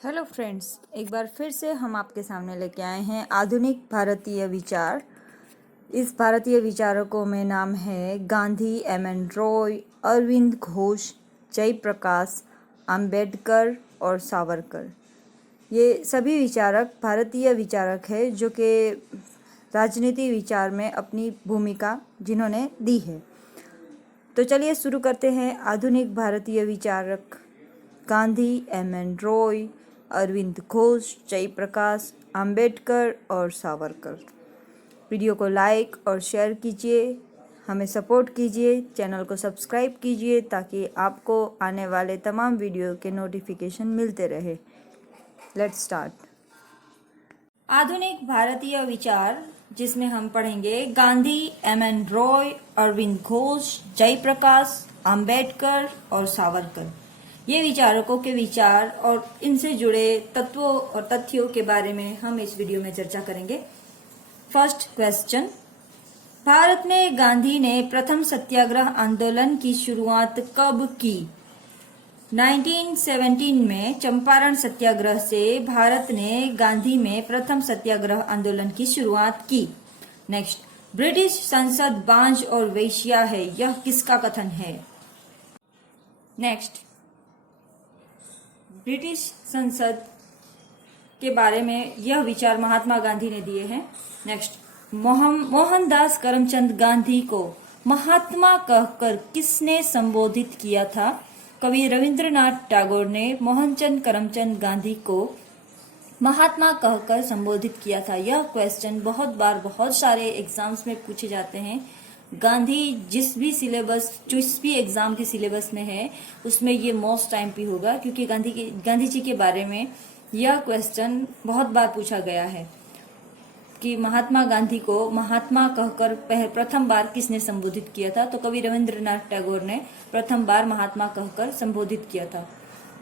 Hello friends, एक बार फिर से हम आपके सामने लेके आए हैं आधुनिक भारतीय विचार। इस भारतीय विचारकों में नाम है गांधी, एम.एन. रॉय, अरविंद घोष, जयप्रकाश, अंबेडकर और सावरकर। ये सभी विचारक भारतीय विचारक हैं जो कि राजनीति विचार में अपनी भूमिका जिन्होंने दी है। तो चलिए शुरू करते हैं। आधुनिक भारतीय विचारक गांधी, एम.एन. रॉय, अरविंद घोष, जयप्रकाश, अंबेडकर और सावरकर। वीडियो को लाइक और शेयर कीजिए, हमें सपोर्ट कीजिए, चैनल को सब्सक्राइब कीजिए ताकि आपको आने वाले तमाम वीडियो के नोटिफिकेशन मिलते रहे। Let's start. आधुनिक भारतीय विचार, जिसमें हम पढ़ेंगे गांधी, एम.एन. रॉय, अरविंद घोष, जयप्रकाश, अंबेडकर और सावरकर। ये विचारकों के विचार और इनसे जुड़े तत्वों और तथ्यों के बारे में हम इस वीडियो में चर्चा करेंगे। फर्स्ट क्वेश्चन, भारत में गांधी ने प्रथम सत्याग्रह आंदोलन की शुरुआत कब की? 1917 में चंपारण सत्याग्रह से भारत ने गांधी में प्रथम सत्याग्रह आंदोलन की शुरुआत की। नेक्स्ट, ब्रिटिश संसद बांझ और वेश्या है, यह किसका कथन है? नेक्स्ट, ब्रिटिश संसद के बारे में यह विचार महात्मा गांधी ने दिए हैं। नेक्स्ट, मोहनदास करमचंद गांधी को महात्मा कहकर किसने संबोधित किया था? कवि रविंद्रनाथ टैगोर ने मोहनचंद करमचंद गांधी को महात्मा कहकर संबोधित किया था। यह क्वेश्चन बहुत सारे एग्जाम्स में पूछे जाते हैं। गांधी जिस भी एग्जाम के सिलेबस में है उसमें ये मोस्ट टाइम पे होगा, क्योंकि गांधी जी के बारे में यह क्वेश्चन बहुत बार पूछा गया है कि महात्मा गांधी को महात्मा कहकर प्रथम बार किसने संबोधित किया था? तो कवि रविंद्रनाथ टैगोर ने प्रथम बार महात्मा कहकर संबोधित किया था।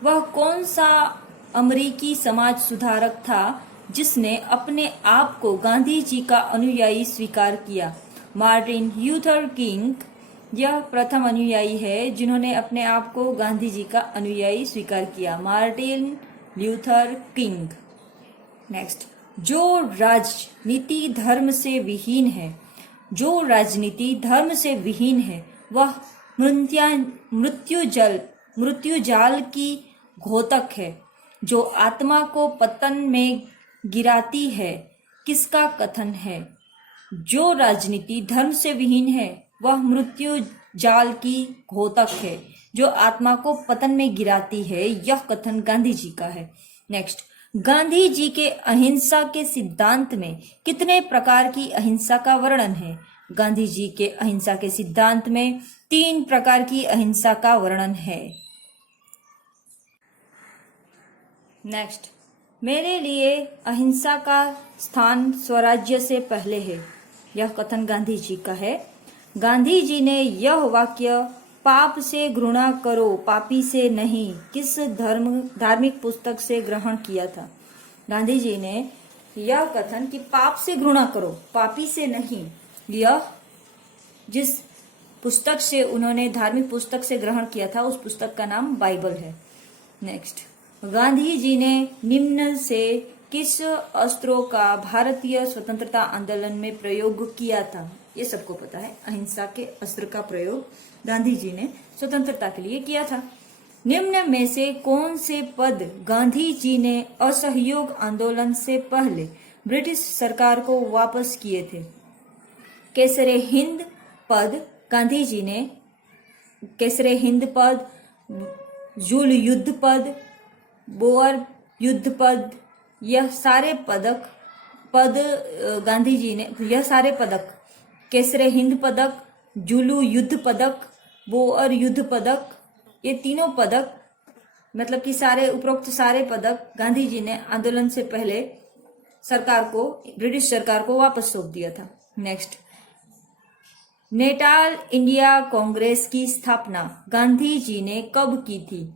वह कौन सा अमेरिकी समाज सुधारक था जिसने अपने आप को गांधी जी का अनुयायी स्वीकार किया? मार्टिन ल्यूथर किंग यह प्रथम अनुयायी है जिन्होंने अपने आप को गांधी जी का अनुयायी स्वीकार किया। Martin Luther king. नेक्स्ट, जो राजनीति धर्म से विहीन है वह मृत्युजाल की घोतक है, जो आत्मा को पतन में गिराती है, किसका कथन है? जो राजनीति धर्म से विहीन है वह मृत्यु जाल की घोतक है, जो आत्मा को पतन में गिराती है, यह कथन गांधी जी का है। नेक्स्ट, गांधी जी के अहिंसा के सिद्धांत में कितने प्रकार की अहिंसा का वर्णन है? गांधी जी के अहिंसा के सिद्धांत में 3 प्रकार की अहिंसा का वर्णन है। नेक्स्ट, मेरे लिए अहिंसा का स्थान स्वराज्य से पहले है, यह कथन गांधी जी का है। गांधी जी ने यह वाक्य पाप से घृणा करो, पापी से नहीं, किस धार्मिक पुस्तक से ग्रहण किया था? गांधी जी ने यह कथन कि पाप से घृणा करो, पापी से नहीं, यह जिस पुस्तक से उन्होंने धार्मिक पुस्तक से ग्रहण किया था उस पुस्तक का नाम बाइबल है। नेक्स्ट, गांधी जी ने निम्न से किस अस्त्रों का भारतीय स्वतंत्रता आंदोलन में प्रयोग किया था? ये सबको पता है, अहिंसा के अस्त्र का प्रयोग गांधी जी ने स्वतंत्रता के लिए किया था। निम्न में से कौन से पद गांधी जी ने असहयोग आंदोलन से पहले ब्रिटिश सरकार को वापस किए थे? केसरे हिंद पद गांधी जी ने, केसरे हिंद पद, जूल युद्ध पद, बोअर युद्ध पद, यह सारे पद गांधी जी ने, यह सारे पदक, केसरे हिंद पदक, जुलू युद्ध पदक, बोअर युद्ध पदक, ये तीनों पदक मतलब कि उपरोक्त सारे पदक गांधी जी ने आंदोलन से पहले ब्रिटिश सरकार को वापस सौंप दिया था। नेक्स्ट, नेटाल इंडिया कांग्रेस की स्थापना गांधी जी ने कब की थी?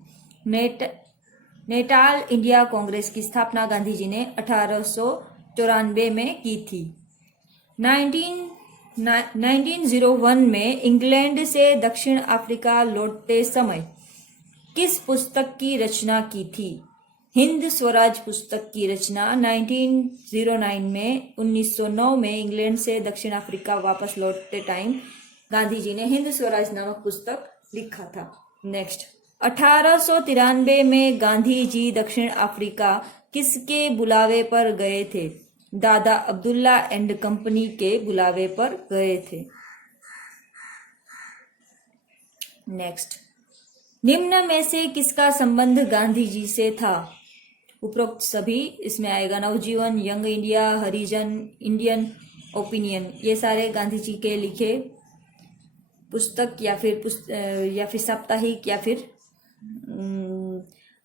नेटाल इंडिया कांग्रेस की स्थापना गांधी जी ने 1894 में की थी। 1901 में इंग्लैंड से दक्षिण अफ्रीका लौटते समय किस पुस्तक की रचना की थी? हिंद स्वराज पुस्तक की रचना 1909 में 1909 में इंग्लैंड से दक्षिण अफ्रीका वापस लौटते टाइम गांधी जी ने हिंद स्वराज नामक पुस्तक लिखा था। नेक्स्ट, 1893 में गांधी जी दक्षिण अफ्रीका किसके बुलावे पर गए थे? दादा अब्दुल्ला एंड कंपनी के बुलावे पर गए थे। नेक्स्ट, निम्न में से किसका संबंध गांधी जी से था? उपरोक्त सभी। इसमें आएगा नवजीवन, यंग इंडिया, हरिजन, इंडियन ओपिनियन। ये सारे गांधी जी के लिखे पुस्तक या फिर साप्ताहिक या फिर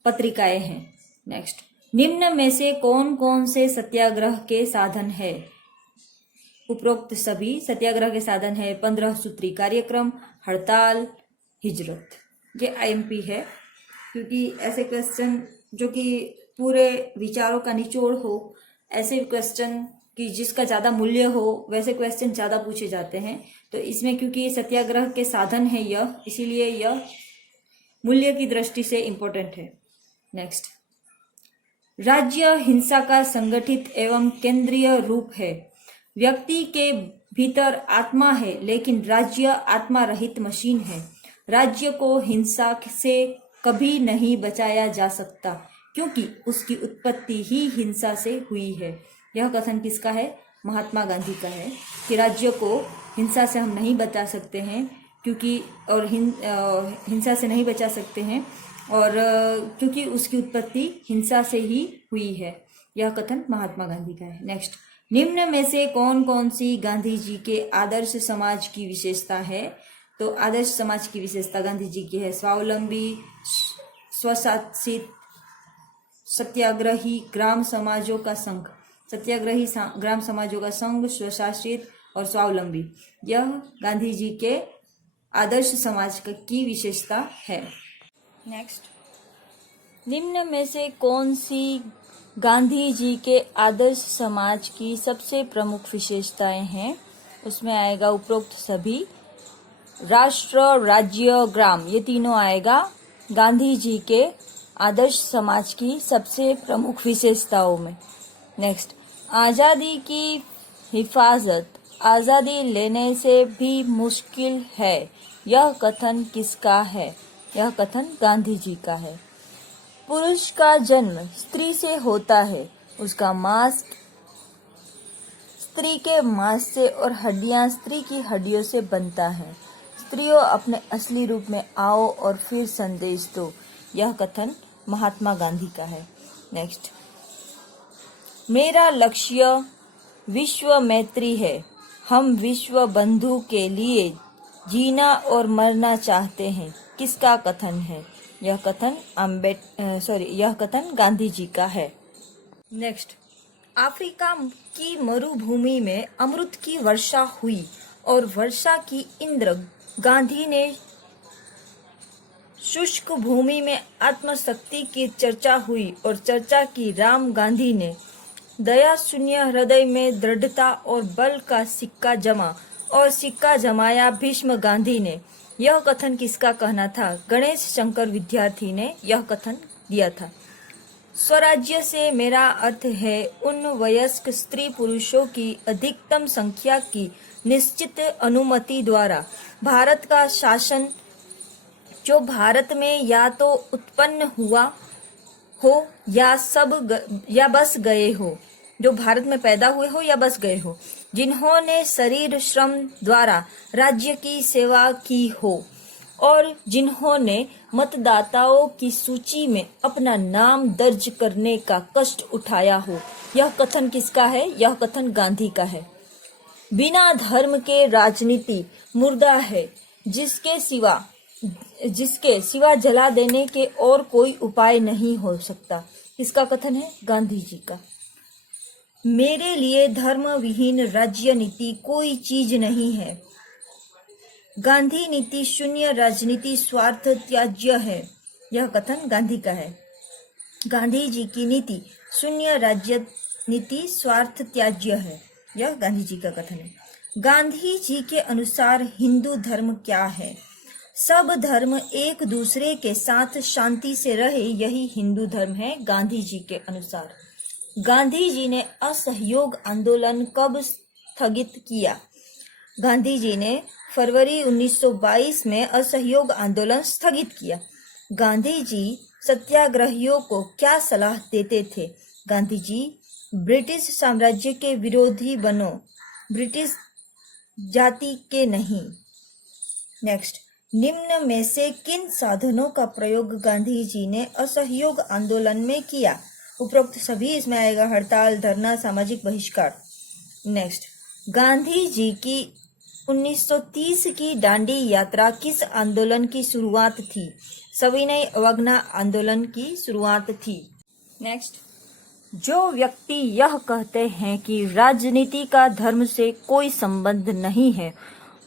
पत्रिकाएं हैं। नेक्स्ट, निम्न में से कौन कौन से सत्याग्रह के साधन है? उपरोक्त सभी सत्याग्रह के साधन है 15 सूत्री कार्यक्रम, हड़ताल, हिजरत। ये आईएमपी है, क्योंकि ऐसे क्वेश्चन जो कि पूरे विचारों का निचोड़ हो, ऐसे क्वेश्चन कि जिसका ज्यादा मूल्य हो, वैसे क्वेश्चन ज्यादा पूछे जाते हैं। तो इसमें क्योंकि सत्याग्रह के साधन है यह, इसीलिए यह मूल्य की दृष्टि से इंपॉर्टेंट है। नेक्स्ट, राज्य हिंसा का संगठित एवं केंद्रीय रूप है। व्यक्ति के भीतर आत्मा है, लेकिन राज्य आत्मा रहित मशीन है। राज्य को हिंसा से कभी नहीं बचाया जा सकता, क्योंकि उसकी उत्पत्ति ही हिंसा से हुई है। यह कथन किसका है? महात्मा गांधी का है कि राज्य को हिंसा से हम नहीं बचा सकते हैं, क्योंकि और हिंसा से नहीं बचा सकते हैं और क्योंकि उसकी उत्पत्ति हिंसा से ही हुई है। यह कथन महात्मा गांधी का है। नेक्स्ट, निम्न में से कौन कौन सी गांधी जी के आदर्श समाज की विशेषता है? तो आदर्श समाज की विशेषता गांधी जी की है स्वावलंबी, स्वशासित, सत्याग्रही ग्राम समाजों का संघ। सत्याग्रही ग्राम समाजों का संघ, स्वशासित और स्वावलंबी, यह गांधी जी के आदर्श समाज की विशेषता है। नेक्स्ट, निम्न में से कौन सी गांधी जी के आदर्श समाज की सबसे प्रमुख विशेषताएं हैं? उसमें आएगा उपरोक्त सभी। राष्ट्र, राज्य, ग्राम, ये तीनों आएगा गांधी जी के आदर्श समाज की सबसे प्रमुख विशेषताओं में। नेक्स्ट, आजादी की हिफाजत आजादी लेने से भी मुश्किल है। यह कथन किसका है? यह कथन गांधी जी का है। पुरुष का जन्म स्त्री से होता है, उसका मांस स्त्री के मांस से और हड्डियां स्त्री की हड्डियों से बनता है। स्त्रियों, अपने असली रूप में आओ और फिर संदेश दो। यह कथन महात्मा गांधी का है। नेक्स्ट, मेरा लक्ष्य विश्व मैत्री है। हम विश्व बंधु के लिए जीना और मरना चाहते हैं। किसका कथन है? यह कथन यह कथन गांधी जी का है। नेक्स्ट, अफ्रीका की मरुभूमि में अमृत की वर्षा हुई और वर्षा की इंद्र गांधी ने शुष्क भूमि में आत्मशक्ति की चर्चा हुई और चर्चा की राम गांधी ने दया शून्य हृदय में दृढ़ता और बल का सिक्का जमा और सिक्का जमाया भीष्म गांधी ने। यह कथन किसका कहना था? गणेश शंकर विद्यार्थी ने यह कथन दिया था। स्वराज्य से मेरा अर्थ है उन वयस्क स्त्री पुरुषों की अधिकतम संख्या की निश्चित अनुमति द्वारा भारत का शासन, जो भारत में या तो उत्पन्न हुआ हो या बस गए हो, जो भारत में पैदा हुए हो या बस गए हो, जिन्होंने शरीर श्रम द्वारा राज्य की सेवा की हो और जिन्होंने मतदाताओं की सूची में अपना नाम दर्ज करने का कष्ट उठाया हो। यह कथन किसका है? यह कथन गांधी का है। बिना धर्म के राजनीति मुर्दा है, जिसके सिवा जला देने के और कोई उपाय नहीं हो सकता। इसका कथन है गांधी जी का। मेरे लिए धर्म विहीन राज्य नीति कोई चीज नहीं है। गांधी नीति शून्य राजनीति स्वार्थ त्याज्य है। यह कथन गांधी का है। गांधी जी की नीति शून्य राज्य नीति स्वार्थ त्याज्य है। यह गांधी जी का कथन है। गांधी जी के अनुसार हिंदू धर्म क्या है? सब धर्म एक दूसरे के साथ शांति से रहे, यही हिंदू धर्म है गांधी जी के अनुसार। गांधी जी ने असहयोग आंदोलन कब स्थगित किया? गांधी जी ने फरवरी 1922 में असहयोग आंदोलन स्थगित किया। गांधी जी सत्याग्रहियों को क्या सलाह देते थे? गांधी जी ब्रिटिश साम्राज्य के विरोधी बनो, ब्रिटिश जाति के नहीं। नेक्स्ट, निम्न में से किन साधनों का प्रयोग गांधी जी ने असहयोग आंदोलन में किया? उपरोक्त सभी इसमें आएगा, हड़ताल, धरना, सामाजिक बहिष्कार। नेक्स्ट, गांधी जी की 1930 की दांडी यात्रा किस आंदोलन की शुरुआत थी? सविनय अवज्ञा आंदोलन की शुरुआत थी। नेक्स्ट, जो व्यक्ति यह कहते हैं कि राजनीति का धर्म से कोई संबंध नहीं है,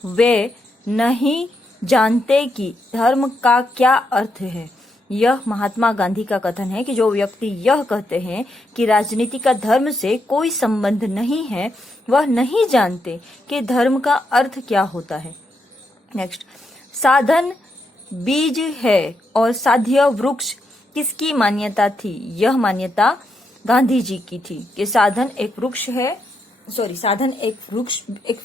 वे नहीं जानते कि धर्म का क्या अर्थ है। यह महात्मा गांधी का कथन है कि जो व्यक्ति यह कहते हैं कि राजनीति का धर्म से कोई संबंध नहीं है, वह नहीं जानते कि धर्म का अर्थ क्या होता है। नेक्स्ट, साधन बीज है और साध्य वृक्ष किसकी मान्यता थी? यह मान्यता गांधी जी की थी कि साधन एक वृक्ष है, साधन एक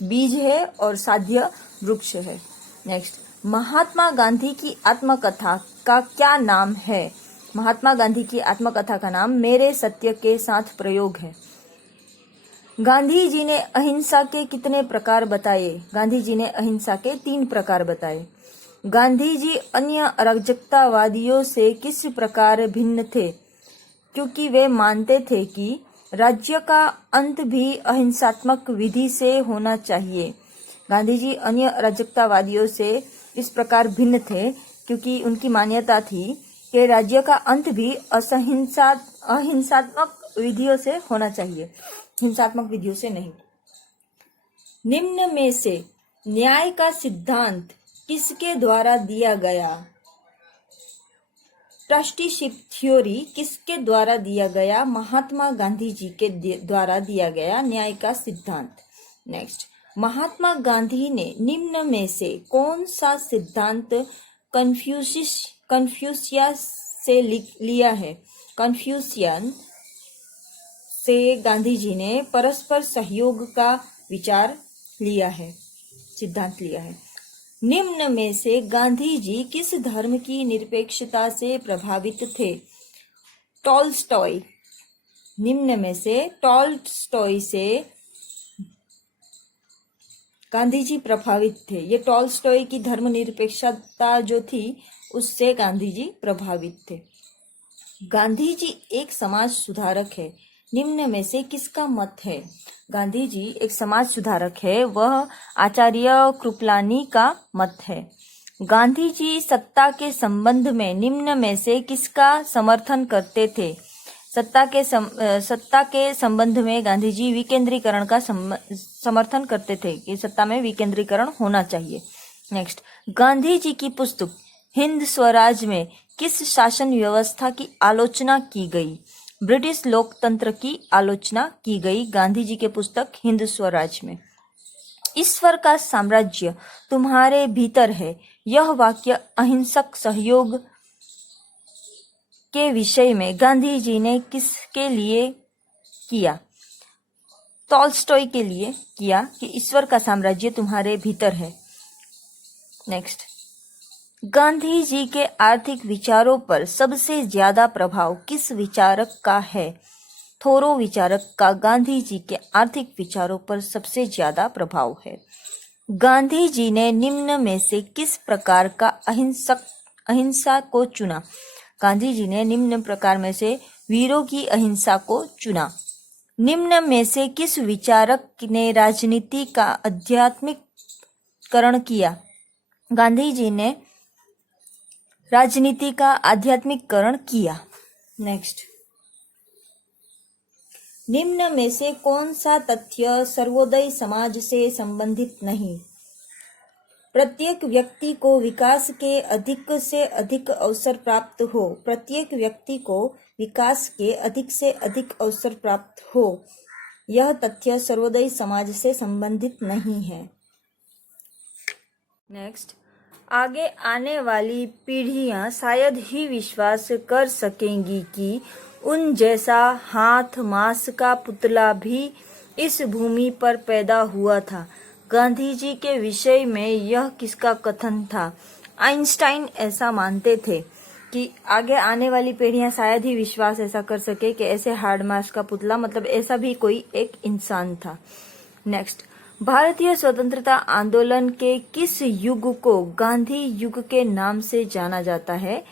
बीज है और साध्य वृक्ष है। नेक्स्ट, महात्मा गांधी की आत्मकथा का क्या नाम है? महात्मा गांधी की आत्मकथा का नाम मेरे सत्य के साथ प्रयोग है। गांधी जी ने अहिंसा के कितने प्रकार बताए? गांधी जी ने अहिंसा के 3 प्रकार बताए। गांधी जी अन्य अराजकतावादियों से किस प्रकार भिन्न थे? क्योंकि वे मानते थे कि राज्य का अंत भी अहिंसात्मक विधि से होना चाहिए। गांधी जी अन्य अराजकतावादियों से इस प्रकार भिन्न थे क्योंकि उनकी मान्यता थी कि राज्य का अंत भी अहिंसात्मक विधियों से होना चाहिए, हिंसात्मक विधियों से नहीं। निम्न में से न्याय का सिद्धांत किसके द्वारा दिया गया? ट्रस्टीशिप थ्योरी किसके द्वारा दिया गया? महात्मा गांधी जी के द्वारा दिया गया न्याय का सिद्धांत। नेक्स्ट, महात्मा गांधी ने निम्न में से कौन सा सिद्धांत कन्फ्यूशियस से लिया है? कन्फ्यूशियन से गांधी जी ने परस्पर सहयोग का विचार लिया है, सिद्धांत लिया है। निम्न में से गांधी जी किस धर्म की निरपेक्षता से प्रभावित थे? टॉलस्टॉय। निम्न में से टॉलस्टॉय से गांधी जी प्रभावित थे। ये टॉलस्टॉय की धर्मनिरपेक्षता जो थी उससे गांधी जी प्रभावित थे। गांधी जी एक समाज सुधारक है। निम्न में से किसका मत है? गांधी जी एक समाज सुधारक है, वह आचार्य कृपलानी का मत है। गांधी जी सत्ता के संबंध में निम्न में से किसका समर्थन करते थे? सत्ता के संबंध में गांधी जी विकेंद्रीकरण का समर्थन करते थे कि सत्ता में विकेंद्रीकरण होना चाहिए। नेक्स्ट, गांधी जी की पुस्तक हिंद स्वराज में किस शासन व्यवस्था की आलोचना की गई? ब्रिटिश लोकतंत्र की आलोचना की गई गांधी जी के पुस्तक हिंद स्वराज में। ईश्वर का साम्राज्य तुम्हारे भीतर है, यह वाक्य अहिंसक सहयोग के विषय में गांधी जी ने किसके लिए किया? टॉलस्टॉय के लिए किया कि ईश्वर का साम्राज्य तुम्हारे भीतर है। नेक्स्ट, गांधी जी के आर्थिक विचारों पर सबसे ज्यादा प्रभाव किस विचारक का है? थोरो विचारक का गांधी जी के आर्थिक विचारों पर सबसे ज्यादा प्रभाव है। गांधी जी ने निम्न में से किस प्रकार का अहिंसा को चुना? गांधी जी ने निम्न प्रकार में से वीरों की अहिंसा को चुना। निम्न में से किस विचारक ने राजनीति का आध्यात्मिकरण किया? गांधी जी ने राजनीति का आध्यात्मिकरण किया। नेक्स्ट, निम्न में से कौन सा तथ्य सर्वोदय समाज से संबंधित नहीं? प्रत्येक व्यक्ति को विकास के अधिक से अधिक अवसर प्राप्त हो। प्रत्येक व्यक्ति को विकास के अधिक से अधिक अवसर प्राप्त हो, यह तथ्य सर्वोदय समाज से संबंधित नहीं है। नेक्स्ट, आगे आने वाली पीढ़ियां शायद ही विश्वास कर सकेंगी कि उन जैसा हाथ मांस का पुतला भी इस भूमि पर पैदा हुआ था। गांधी जी के विषय में यह किसका कथन था? आइंस्टाइन ऐसा मानते थे कि आगे आने वाली पीढ़ियां शायद ही विश्वास ऐसा कर सके कि ऐसे हार्ड मास का पुतला, मतलब ऐसा भी कोई एक इंसान था। नेक्स्ट, भारतीय स्वतंत्रता आंदोलन के किस युग को गांधी युग के नाम से जाना जाता है?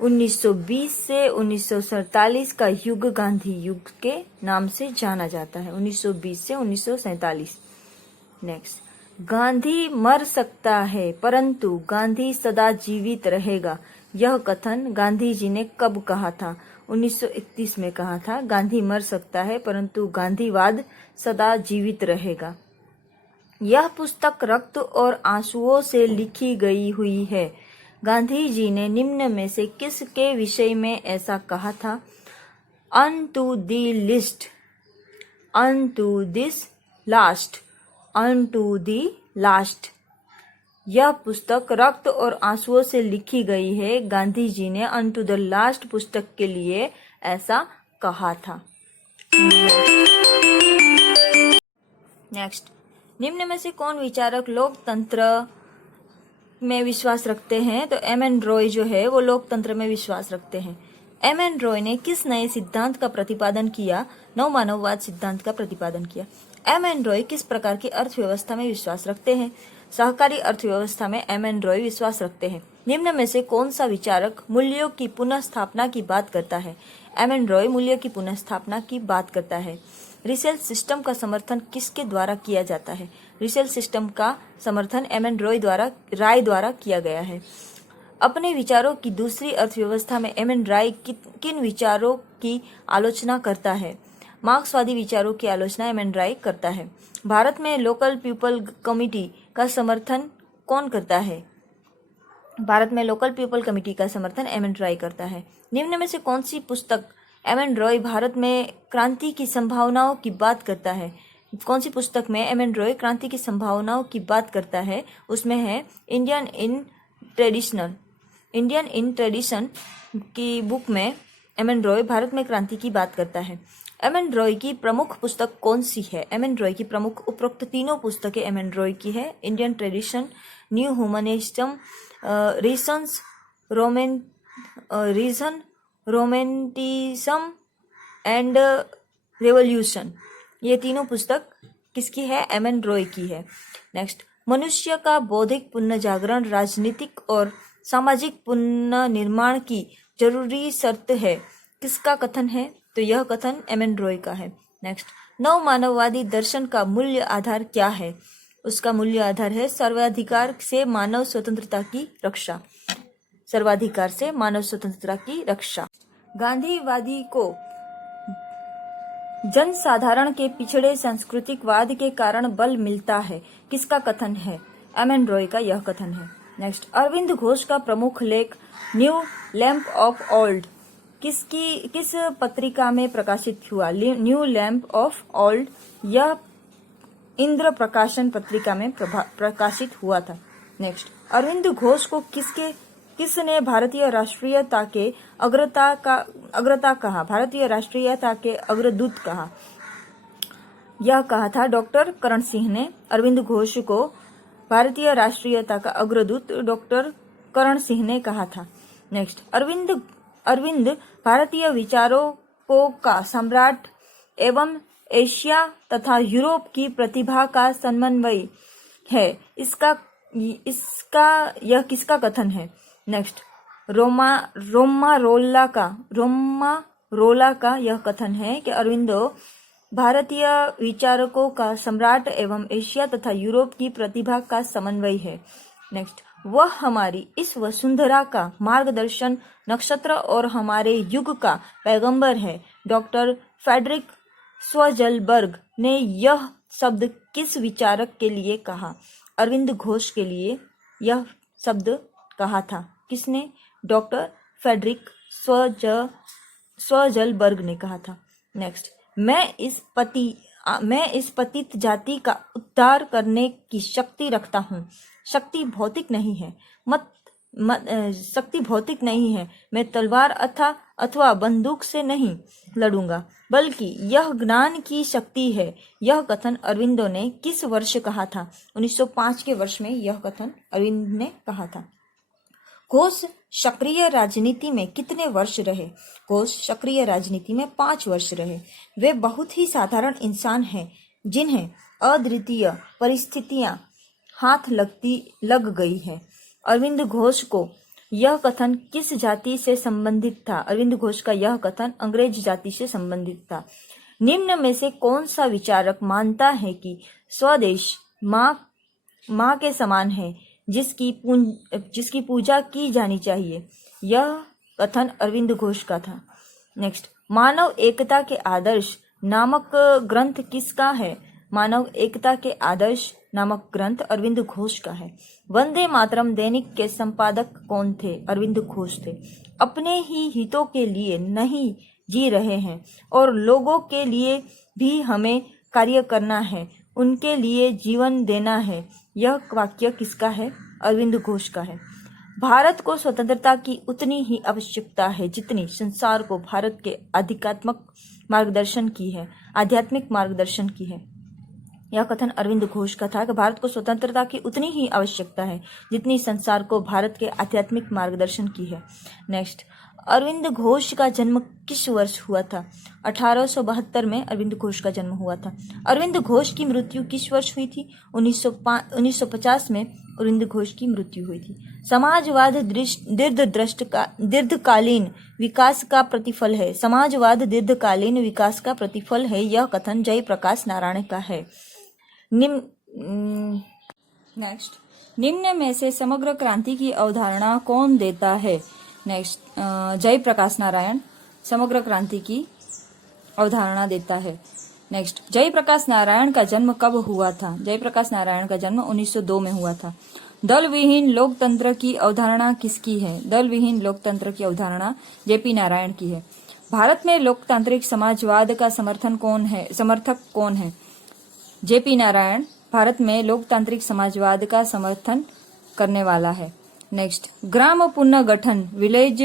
1920 से 1947 का युग गांधी युग के नाम से जाना जाता है। 1920 से 1947। नेक्स्ट, गांधी मर सकता है परंतु गांधी सदा जीवित रहेगा, यह कथन गांधी जी ने कब कहा था? 1931 में कहा था। गांधी मर सकता है परंतु गांधीवाद सदा जीवित रहेगा। यह पुस्तक रक्त और आंसुओं से लिखी गई हुई है। गांधी जी ने निम्न में से किसके विषय में ऐसा कहा था? Unto the list, unto this last, unto the last. यह पुस्तक रक्त और आंसुओं से लिखी गई है। गांधी जी ने अनटू द लास्ट पुस्तक के लिए ऐसा कहा था। नेक्स्ट, निम्न में से कौन विचारक लोकतंत्र में विश्वास रखते हैं? तो एम एन रॉय जो है वो लोकतंत्र में विश्वास रखते हैं। एम एन रॉय ने किस नए सिद्धांत का प्रतिपादन किया? नवमानववाद सिद्धांत का प्रतिपादन किया। एम एन रॉय किस प्रकार की अर्थव्यवस्था में विश्वास रखते हैं? सहकारी अर्थव्यवस्था में एम एन रॉय विश्वास रखते हैं। निम्न में से कौन सा विचारक मूल्यों की पुनः स्थापना की बात करता है? एम एन रॉय मूल्यों की पुनः स्थापना की बात करता है। रिसेल सिस्टम का समर्थन किसके द्वारा किया जाता है? रिसेल सिस्टम का समर्थन एम एन राय द्वारा किया गया है। अपने विचारों की दूसरी अर्थव्यवस्था में एम एन राय किन विचारों की आलोचना करता है? मार्क्सवादी विचारों की आलोचना एम एन राय करता है। भारत में लोकल पीपल कमिटी का समर्थन कौन करता है? भारत में लोकल पीपल कमिटी का समर्थन एम एन राय करता है। निम्न में से कौन सी पुस्तक एम एन रॉय भारत में क्रांति की संभावनाओं की बात करता है? कौन सी पुस्तक में एम एन रॉय क्रांति की संभावनाओं की बात करता है? उसमें है इंडियन इन ट्रेडिशन की बुक में एम एन रॉय भारत में क्रांति की बात करता है। एम एन रॉय की प्रमुख पुस्तक कौन सी है? एम एन रॉय की प्रमुख उपरोक्त तीनों पुस्तकें एम एन रॉय की है। Indian tradition, new humanism, reason, romanticism and revolution. ये तीनों पुस्तक किसकी है? एम एन रॉय की है। नेक्स्ट, मनुष्य का बौद्धिक पुनर्जागरण राजनीतिक और सामाजिक पुनर्निर्माण की जरूरी शर्त है, किसका कथन है? तो यह कथन एम एन रॉय का है। नेक्स्ट, नव मानववादी दर्शन का मूल्य आधार क्या है? उसका मूल्य आधार है सर्वाधिकार से मानव स्वतंत्रता की रक्षा। सर्वाधिकार से मानव स्वतंत्रता की रक्षा। गांधीवादी को जनसाधारण के पिछड़े सांस्कृतिकवाद के कारण बल मिलता है, किसका कथन है? एम एन रॉय का यह कथन है। नेक्स्ट, अरविंद घोष का प्रमुख लेख न्यू लैंप ऑफ ओल्ड किस पत्रिका में प्रकाशित हुआ? न्यू लैंप ऑफ ओल्ड यह इंद्र प्रकाशन पत्रिका में प्रकाशित हुआ था। नेक्स्ट, अरविंद घोष को किसने भारतीय राष्ट्रीयता के अग्रता कहा? भारतीय राष्ट्रीयता के अग्रदूत कहा। यह कहा था डॉक्टर करण सिंह ने। अरविंद घोष को भारतीय राष्ट्रीयता का अग्रदूत डॉक्टर करण सिंह ने कहा था। नेक्स्ट, अरविंद भारतीय विचारों का सम्राट एवं एशिया तथा यूरोप की प्रतिभा का समन्वय है, यह किसका कथन है? नेक्स्ट, रोमा रोला का यह कथन है कि अरविंदो भारतीय विचारकों का सम्राट एवं एशिया तथा यूरोप की प्रतिभा का समन्वय है। नेक्स्ट, वह हमारी इस वसुंधरा का मार्गदर्शन नक्षत्र और हमारे युग का पैगंबर है। डॉक्टर फ्रेडरिक स्वजलबर्ग ने यह शब्द किस विचारक के लिए कहा? अरविंद घोष के लिए यह शब्द कहा था। किसने? डॉक्टर फ्रेडरिक स्वजलबर्ग ने कहा था। नेक्स्ट, मैं इस पतित जाति का उद्धार करने की शक्ति रखता हूँ। शक्ति भौतिक नहीं है, शक्ति भौतिक नहीं है। मैं तलवार अथवा बंदूक से नहीं लड़ूंगा, बल्कि यह ज्ञान की शक्ति है। यह कथन अरविंदो ने किस वर्ष कहा था? 1905 के वर्ष में यह कथन अरविंद ने कहा था। घोष सक्रिय राजनीति में कितने वर्ष रहे? घोष सक्रिय राजनीति में 5 वर्ष रहे। वे बहुत ही साधारण इंसान हैं जिन्हें अद्वितीय परिस्थितियां हाथ लग गई है। अरविंद घोष को यह कथन किस जाति से संबंधित था? अरविंद घोष का यह कथन अंग्रेज जाति से संबंधित था। निम्न में से कौन सा विचारक मानता है कि स्वदेश माँ के समान है, जिसकी पूजा की जानी चाहिए? यह कथन अरविंद घोष का था। नेक्स्ट, मानव एकता के आदर्श नामक ग्रंथ किसका है? मानव एकता के आदर्श नामक ग्रंथ अरविंद घोष का है। वंदे मातरम दैनिक के संपादक कौन थे? अरविंद घोष थे। अपने ही हितों के लिए नहीं जी रहे हैं और लोगों के लिए भी हमें कार्य करना है, उनके लिए जीवन देना है। यह वाक्य किसका है? अरविंद घोष का है। भारत को स्वतंत्रता की उतनी ही आवश्यकता है जितनी संसार को भारत के आध्यात्मिक मार्गदर्शन की है। यह कथन अरविंद घोष का था कि भारत को स्वतंत्रता की उतनी ही आवश्यकता है जितनी संसार को भारत के आध्यात्मिक मार्गदर्शन की है। नेक्स्ट, अरविंद घोष का जन्म किस वर्ष हुआ था? 1872 में अरविंद घोष का जन्म हुआ था। अरविंद घोष की मृत्यु किस वर्ष हुई थी? 1950 में अरविंद घोष की मृत्यु हुई थी। समाजवाद दीर्घकालीन विकास का प्रतिफल है। समाजवाद दीर्घकालीन विकास का प्रतिफल है। यह कथन जयप्रकाश नारायण का है। नेक्स्ट, निम्न में से समग्र क्रांति की अवधारणा कौन देता है? नेक्स्ट, जयप्रकाश नारायण समग्र क्रांति की अवधारणा देता है। नेक्स्ट, जयप्रकाश नारायण का जन्म कब हुआ था? जयप्रकाश नारायण का जन्म 1902 में हुआ था। दल विहीन लोकतंत्र की अवधारणा किसकी है? दल विहीन लोकतंत्र की अवधारणा जेपी नारायण की है। भारत में लोकतांत्रिक समाजवाद का समर्थक कौन है? जेपी नारायण भारत में लोकतांत्रिक समाजवाद का समर्थन करने वाला है। नेक्स्ट, ग्राम पुनर्गठन विलेज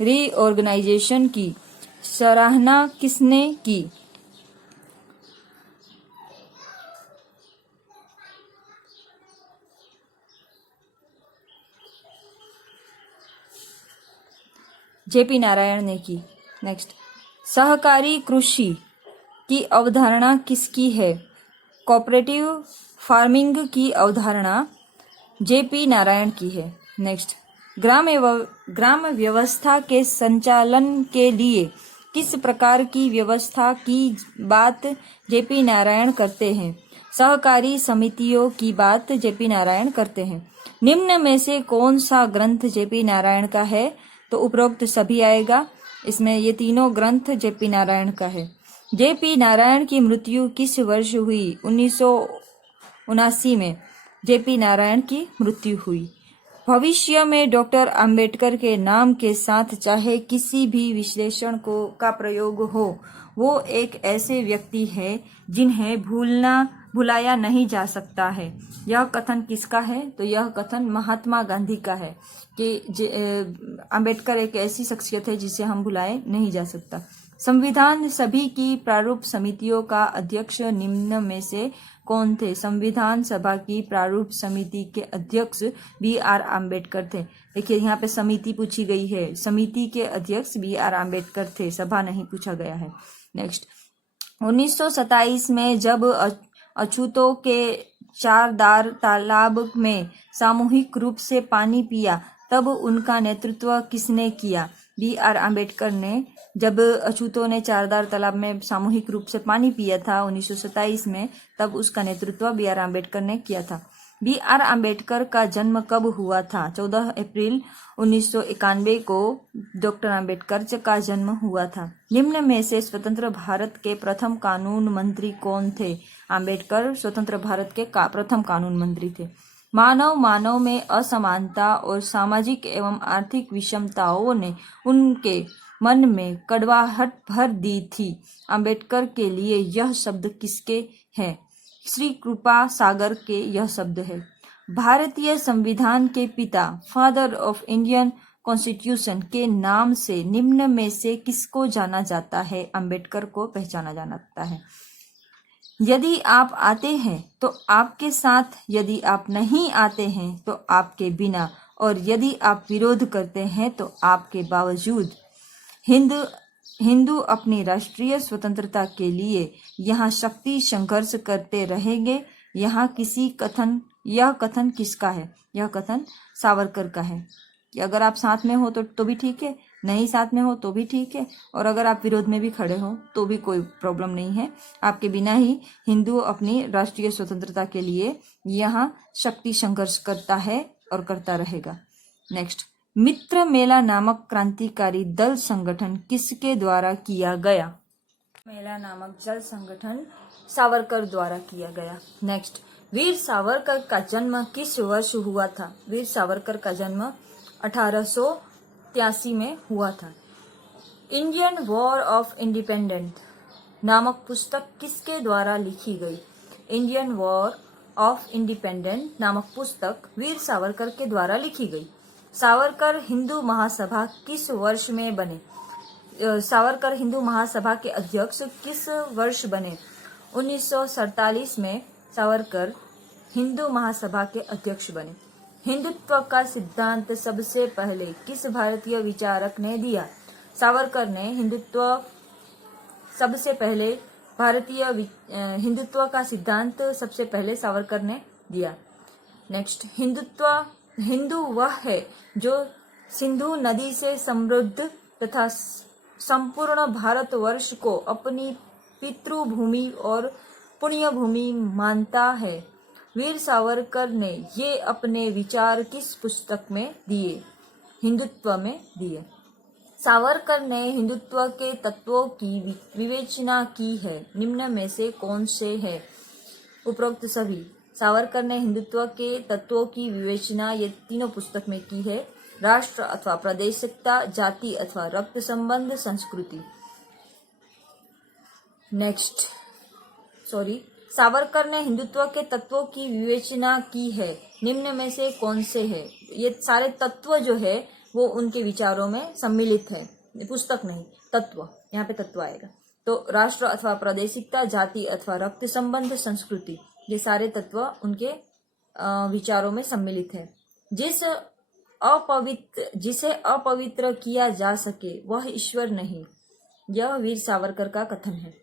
रीऑर्गेनाइजेशन की सराहना किसने की? जेपी नारायण ने की। नेक्स्ट, सहकारी कृषि की अवधारणा किसकी है? कोऑपरेटिव फार्मिंग की अवधारणा जेपी नारायण की है। नेक्स्ट, ग्राम व्यवस्था के संचालन के लिए किस प्रकार की व्यवस्था की बात जेपी नारायण करते हैं? सहकारी समितियों की बात जेपी नारायण करते हैं। निम्न में से कौन सा ग्रंथ जेपी नारायण का है? तो उपरोक्त सभी आएगा। इसमें ये तीनों ग्रंथ जेपी नारायण का है। जेपी नारायण की मृत्यु किस वर्ष हुई? 1979 में जेपी नारायण की मृत्यु हुई। भविष्य में डॉक्टर अंबेडकर के नाम के साथ चाहे किसी भी विशेषण का प्रयोग हो, वो एक ऐसे व्यक्ति है जिन्हें भुलाया नहीं जा सकता है। यह कथन किसका है? तो यह कथन महात्मा गांधी का है कि अंबेडकर एक ऐसी शख्सियत है जिसे हम भुलाए नहीं जा सकता। संविधान सभी की प्रारूप समितियों का अध्यक्ष निम्न में से कौन थे? संविधान सभा की प्रारूप समिति के अध्यक्ष BR अम्बेडकर थे। देखिए यहाँ पे समिति पूछी गई है, समिति के अध्यक्ष BR अम्बेडकर थे, सभा नहीं पूछा गया है। नेक्स्ट, 1927 में जब अछूतों के चारदार तालाब में सामूहिक रूप से पानी पिया तब उनका नेतृत्व किसने किया? BR अम्बेडकर ने। जब अछूतों ने चारदार तालाब में सामूहिक रूप से पानी पिया था 1927 में, तब उसका नेतृत्व BR अम्बेडकर ने किया था। BR अम्बेडकर का जन्म कब हुआ था? 14 अप्रैल 1991 को डॉक्टर अम्बेडकर का जन्म हुआ था। निम्न में से स्वतंत्र भारत के प्रथम कानून मंत्री कौन थे? अम्बेडकर स्वतंत्र भारत के प्रथम कानून मंत्री थे। मानव में असमानता और सामाजिक एवं आर्थिक विषमताओं ने उनके मन में कड़वाहट भर दी थी। अंबेडकर के लिए यह शब्द किसके हैं? श्री कृपा सागर के यह शब्द है। भारतीय संविधान के पिता, फादर ऑफ इंडियन कॉन्स्टिट्यूशन के नाम से निम्न में से किसको जाना जाता है? अंबेडकर को पहचाना जाता है। यदि आप आते हैं तो आपके साथ, यदि आप नहीं आते हैं तो आपके बिना, और यदि आप विरोध करते हैं तो आपके बावजूद। हिंदू अपनी राष्ट्रीय स्वतंत्रता के लिए यहाँ शक्ति संघर्ष करते रहेंगे। यह कथन किसका है? यह कथन सावरकर का है कि अगर आप साथ में हो तो भी ठीक है, नहीं साथ में हो तो भी ठीक है, और अगर आप विरोध में भी खड़े हो तो भी कोई प्रॉब्लम नहीं है। आपके बिना ही हिंदू अपनी राष्ट्रीय स्वतंत्रता के लिए यहाँ शक्ति संघर्ष करता है और करता रहेगा। नेक्स्ट, मित्र मेला नामक क्रांतिकारी दल संगठन किसके द्वारा किया गया? मेला नामक जल संगठन सावरकर द्वारा किया गया। नेक्स्ट, वीर सावरकर का जन्म किस वर्ष हुआ था? वीर सावरकर का जन्म 1883 में हुआ था। इंडियन वॉर ऑफ इंडिपेंडेंस नामक पुस्तक किसके द्वारा लिखी गई? इंडियन वॉर ऑफ इंडिपेंडेंस नामक पुस्तक वीर सावरकर के द्वारा लिखी गई। सावरकर हिंदू महासभा किस वर्ष में बने? सावरकर हिंदू महासभा के अध्यक्ष किस वर्ष बने? 1947 में सावरकर हिंदू महासभा के अध्यक्ष बने। हिंदुत्व का सिद्धांत सबसे पहले किस भारतीय विचारक ने दिया? सावरकर ने हिंदुत्व का सिद्धांत सबसे पहले सावरकर ने दिया। नेक्स्ट, हिंदू वह है जो सिंधु नदी से समृद्ध तथा संपूर्ण भारतवर्ष को अपनी पितृभूमि और पुण्यभूमि मानता है। वीर सावरकर ने ये अपने विचार किस पुस्तक में दिए? हिंदुत्व में दिए। सावरकर ने हिंदुत्व के तत्वों की विवेचना की है, निम्न में से कौन से है? उपरोक्त सभी। सावरकर ने हिंदुत्व के तत्वों की विवेचना ये तीनों पुस्तक में की है: राष्ट्र अथवा प्रादेशिकता, जाति अथवा रक्त संबंध, संस्कृति। नेक्स्ट, सावरकर ने हिंदुत्व के तत्वों की विवेचना की है, निम्न में से कौन से है? ये सारे तत्व जो है वो उनके विचारों में सम्मिलित है, पुस्तक नहीं, तत्व, यहाँ पे तत्व आएगा। तो राष्ट्र अथवा प्रादेशिकता, जाति अथवा रक्त संबंध, संस्कृति, ये सारे तत्व उनके विचारों में सम्मिलित है। जिसे अपवित्र किया जा सके वह ईश्वर नहीं, यह वीर सावरकर का कथन है।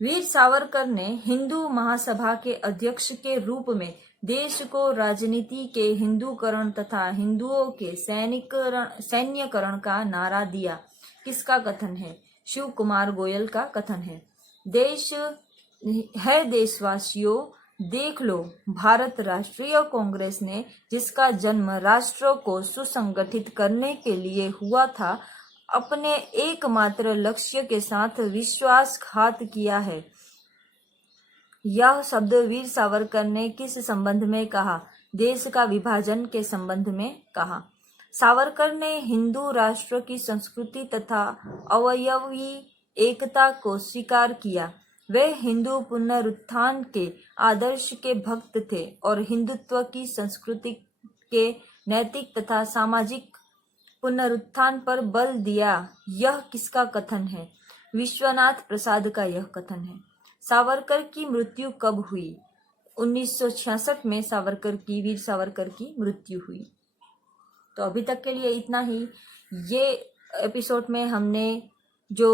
वीर सावरकर ने हिंदू महासभा के अध्यक्ष के रूप में देश को राजनीति के हिंदूकरण तथा हिंदुओं के सैन्यकरण का नारा दिया। किसका कथन है? शिव कुमार गोयल का कथन है। देशवासियों, देख लो, भारत राष्ट्रीय कांग्रेस ने, जिसका जन्म राष्ट्र को सुसंगठित करने के लिए हुआ था, अपने एकमात्र लक्ष्य के साथ विश्वासघात किया है। यह शब्द वीर सावरकर ने किस संबंध में कहा? देश का विभाजन के संबंध में कहा। सावरकर ने हिंदू राष्ट्र की संस्कृति तथा अवयवी एकता को स्वीकार किया। वे हिंदू पुनरुत्थान के आदर्श के भक्त थे और हिंदुत्व की संस्कृति के नैतिक तथा सामाजिक पुनरुत्थान पर बल दिया। यह किसका कथन है? विश्वनाथ प्रसाद का यह कथन है। सावरकर की मृत्यु कब हुई? 1966 में वीर सावरकर की मृत्यु हुई। तो अभी तक के लिए इतना ही। ये एपिसोड में हमने जो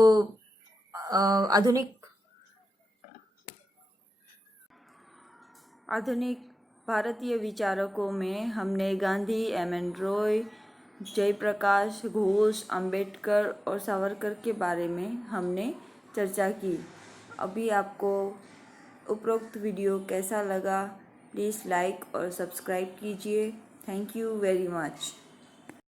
आधुनिक भारतीय विचारकों में हमने गांधी, एम.एन. रॉय, जयप्रकाश घोष, अंबेडकर और सावरकर के बारे में हमने चर्चा की। अभी आपको उपरोक्त वीडियो कैसा लगा? प्लीज़ लाइक और सब्सक्राइब कीजिए। Thank you very much.